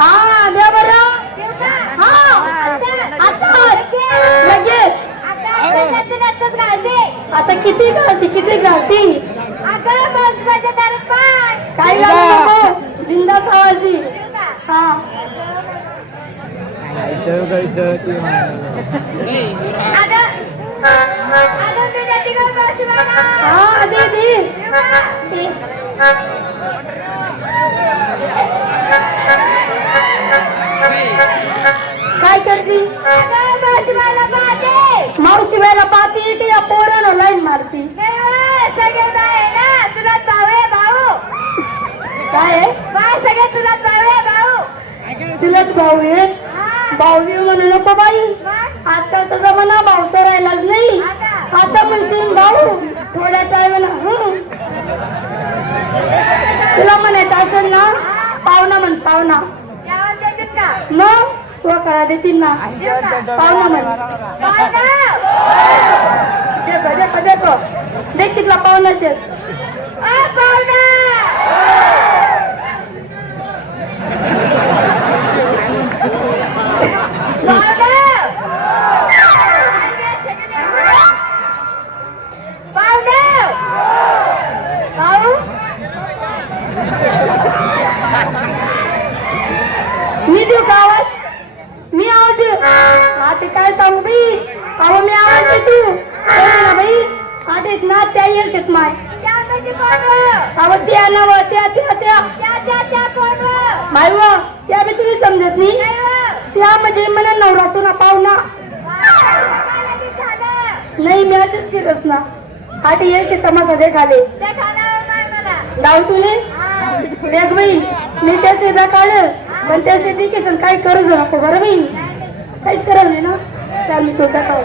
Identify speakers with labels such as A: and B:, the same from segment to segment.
A: हा द्या बरं हा
B: आता लगेच. घालते
A: किती घालती किती घालती काय घालू नको. बिंदास आवाज हा. काय करती? मावशी वेळेला पाहती की या पोरानं लाईन मारती. काय आहे?
B: सगळे चुलत भाऊ आहे. भाऊ
A: चुलत भाऊ आहेत भाऊ म्हणू नको बाई. आजकालचा जमाना भाऊचा राहिलाच नाही.
B: आता?
A: आता म्हणशील भाऊ. थोड्या टायमाला हं. तुला म्हणायचं असेल ना पाहुणा म्हण पाहुणा. मग? तुला करा देतील ना. पाहुणा म्हण. देखो देखो देखो तिथला पाहुणा शेत.
B: पाहुणा.
A: मी देऊ का आवाज? मी आवाज देऊ? हा ते काय सांगू बाई? अहो मी आवाज देतो. बाई आठेत ना त्या येईल शेत माय. अहो त्या ना व त्या त्या त्या. भाई व त्या बी तुम्ही समजत नाही. त्या म्हणजे मला नवरा तुला पाहुणा. नाही मी असेच फिरस ना. आठ येईल शेत तमासा देखाले
B: ते खाणं नाही मला.
A: जाऊ तुले
B: हा.
A: देख बाई मी त्या शेता काढ पण त्या शेती केसन काही करूच नको बरं बाई काहीच करायला नाही ना? चाल मी तुझा खाऊ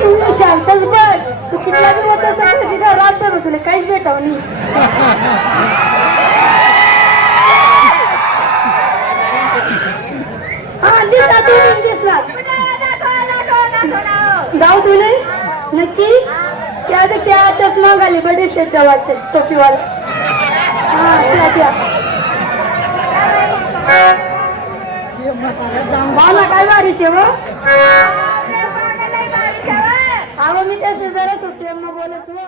A: तू शांतच बघ तू कितल्या दिवस असं सीधा रात बघ तुला काहीच भेटाव नाही. हा दिसला तू दिसला.
B: ना.
A: जाऊ तुले. नक्की? त्या तर त्या चष्मा घाली बडे शेतवाचे टोपीवाला. हा त्या त्या. भावना काय भारी शेव. अहो मी त्याच जरा सुट्टी बोलस व.